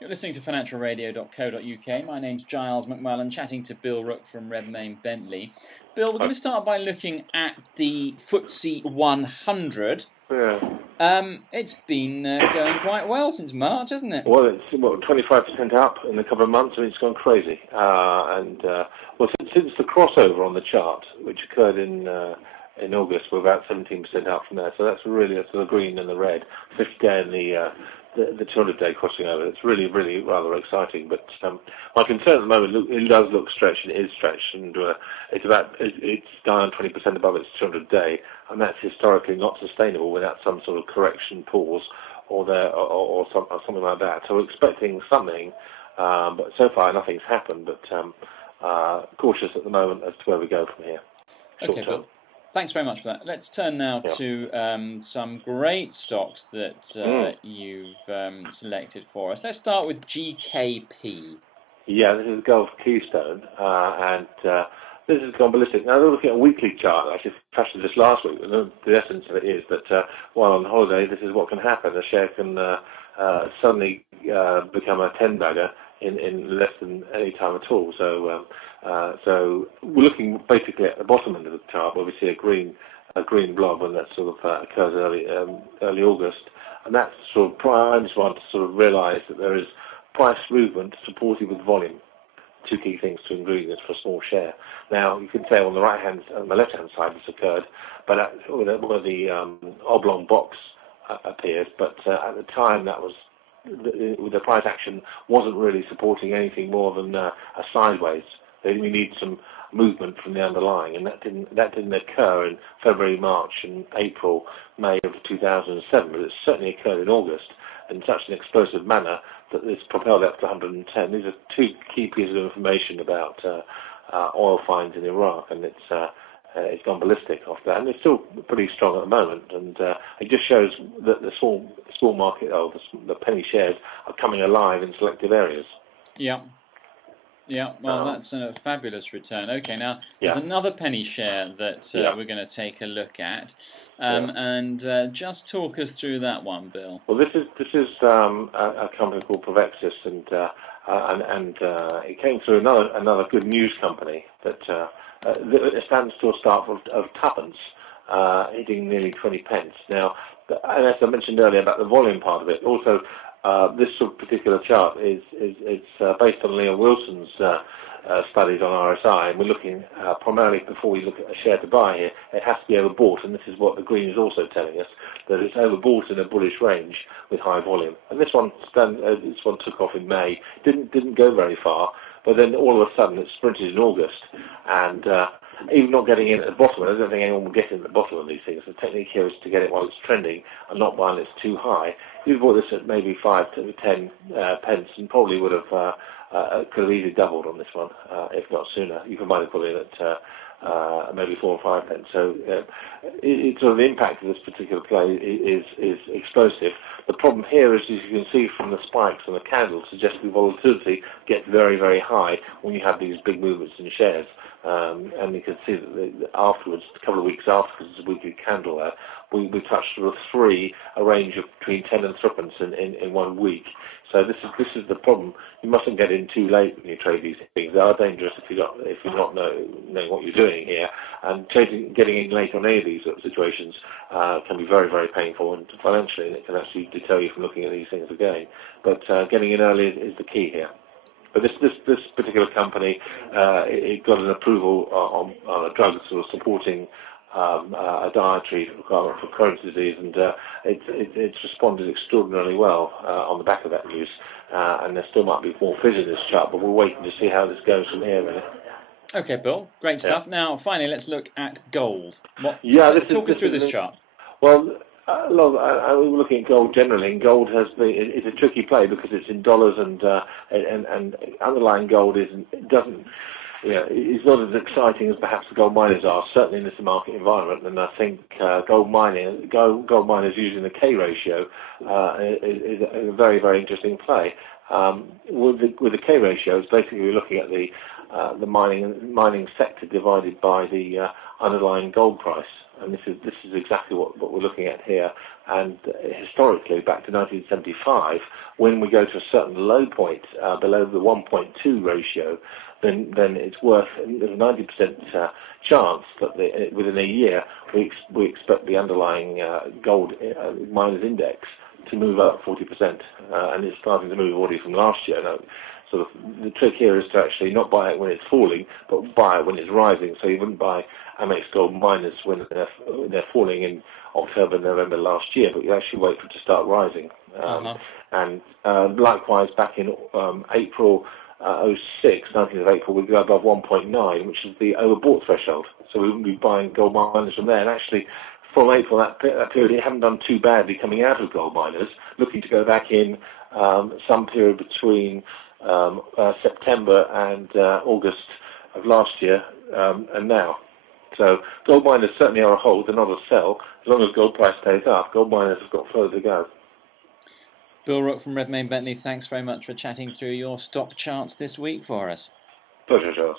You're listening to financialradio.co.uk. My name's Giles McMullen, chatting to Bill Rook from Redmayne Bentley. Bill, we're going to start by looking at the Ftse 100. Yeah. It's been going quite well since March, hasn't it? Well, it's 25% up in a couple of months. I mean, it's gone crazy. Since the crossover on the chart, which occurred in August, we're about 17% up from there. So that's the green and the red. 50-day and the 200-day crossing over. It's really rather exciting. But my concern at the moment, it does look stretched, and it is stretched, and it's down 20% above its 200-day, and that's historically not sustainable without some sort of correction pause or something like that. So we're expecting something, but so far nothing's happened. But cautious at the moment as to where we go from here. Okay, Bill. Thanks very much for that. Let's turn now to some great stocks that you've selected for us. Let's start with GKP. Yeah, this is Gulf Keystone, and this has gone ballistic. Now, looking at a weekly chart, I actually flashed this last week. The essence of it is that while on holiday, this is what can happen. A share can suddenly become a 10-bagger in less than any time at all. So we're looking basically at the bottom end of the chart where we see a green blob, and that sort of occurs early August, and that's sort of I just want to sort of realise that there is price movement supported with volume. Two key things to ingredients for a small share. Now you can say on the left-hand side this occurred, but where the oblong box appears, but at the time that was. The price action wasn't really supporting anything more than a sideways. We need some movement from the underlying, and that didn't occur in February, March, and April, May of 2007. But it certainly occurred in August in such an explosive manner that it's propelled up to 110. These are two key pieces of information about oil finds in Iraq, and it's gone ballistic off that, and it's still pretty strong at the moment, and it just shows that the small market, the penny shares, are coming alive in selective areas. Yeah. Well, that's a fabulous return. Okay, now there's another penny share that we're going to take a look at, and just talk us through that one, Bill. Well, this is a company called Provexis, and it came through another good news company that. A standstill start of tuppence, hitting nearly 20 pence. Now, as I mentioned earlier about the volume part of it, also this sort of particular chart is based on Leon Wilson's studies on RSI, and we're looking primarily before we look at a share to buy here, it has to be overbought, and this is what the green is also telling us, that it's overbought in a bullish range with high volume. And this one took off in May, didn't go very far. But then all of a sudden it sprinted in August, and even not getting in at the bottom, I don't think anyone will get in at the bottom of these things. The technique here is to get it while it's trending and not while it's too high. You'd bought this at maybe 5 to 10 pence and probably would have could have easily doubled on this one, if not sooner. You might have put in at maybe 4 or 5 pence. So sort of the impact of this particular play is explosive. The problem here is, as you can see from the spikes and the candles, suggests the volatility gets very high when you have these big movements in shares. And you can see that afterwards, a couple of weeks after, because it's a weekly candle there, we touched sort of a range of between 10 and 3 pence in 1 week. So this is the problem. You mustn't get in too late when you trade these things. They are dangerous if you're not knowing what you're doing here. And getting in late on any of these sort of situations can be very painful, and financially it can actually deter you from looking at these things again. But getting in early is the key here. But this particular company, it got an approval on a drug sort of supporting a dietary requirement for Crohn's disease, and it's responded extraordinarily well on the back of that news. And there still might be more fizz in this chart, but we're waiting to see how this goes from here, really. Okay, Bill, great stuff. Now, finally, let's look at gold. Talk us through this chart. Well, we're looking at gold generally, and gold it's a tricky play because it's in dollars, and underlying gold is not as exciting as perhaps the gold miners are, certainly in this market environment. And I think gold miners using the K ratio is a very interesting play. With the K ratio, it's basically we're looking at the mining sector divided by the underlying gold price, and this is exactly what we're looking at here. And historically, back to 1975, when we go to a certain low point below the 1.2 ratio, then it's worth, there's a 90% chance that within a year we expect the underlying gold miners index to move up 40%, and it's starting to move already from last year. Now, sort of the trick here is to actually not buy it when it's falling, but buy it when it's rising. So you wouldn't buy Amex Gold miners when they're falling in October, November last year, but you actually wait for it to start rising. And likewise, back in April 06, 19th of April, we go above 1.9, which is the overbought threshold. So we wouldn't be buying gold miners from there. And actually, from April, that period, it hadn't done too badly coming out of gold miners, looking to go back in some period between September and August of last year and now. So gold miners certainly are a hold, they're not a sell. As long as gold price stays up, gold miners have got further to go. Bill Rook from Redmayne Bentley, thanks very much for chatting through your stock charts this week for us. Pleasure, Charles.